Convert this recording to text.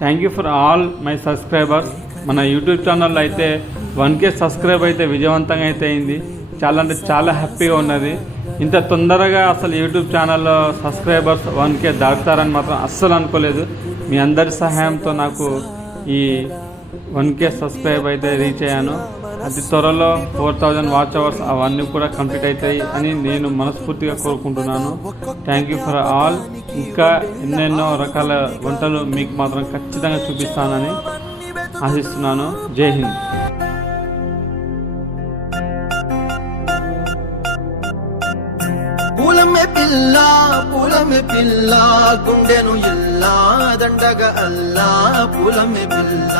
Thank you for all my subscribers. మన YouTube ఛానల్లో అయితే 1K సబ్స్క్రైబ్ అయితే విజయవంతంగా అయితే అయింది. చాలా అంటే చాలా హ్యాపీగా ఉన్నది. ఇంత తొందరగా అసలు యూట్యూబ్ ఛానల్లో సబ్స్క్రైబర్స్ 1K దాటుతారని మాత్రం అస్సలు అనుకోలేదు. మీ అందరి సహాయంతో నాకు ఈ 1K సబ్స్క్రైబ్ అయితే రీచ్ అయ్యాను. అతి త్వరలో 4000 వాచ్ అవర్స్ అవన్నీ కూడా కంప్లీట్ అవుతాయి అని నేను మనస్ఫూర్తిగా కోరుకుంటున్నాను. Thank you for all. ఇంకా ఎన్నెన్నో రకాల వంటలు మీకు మాత్రం ఖచ్చితంగా చూపిస్తానని ఆశిస్తున్నాను. జై హింద్. పూలమే పిల్ల గుండెను ఇల్లా దండగ అల్లా పూలమే పిల్ల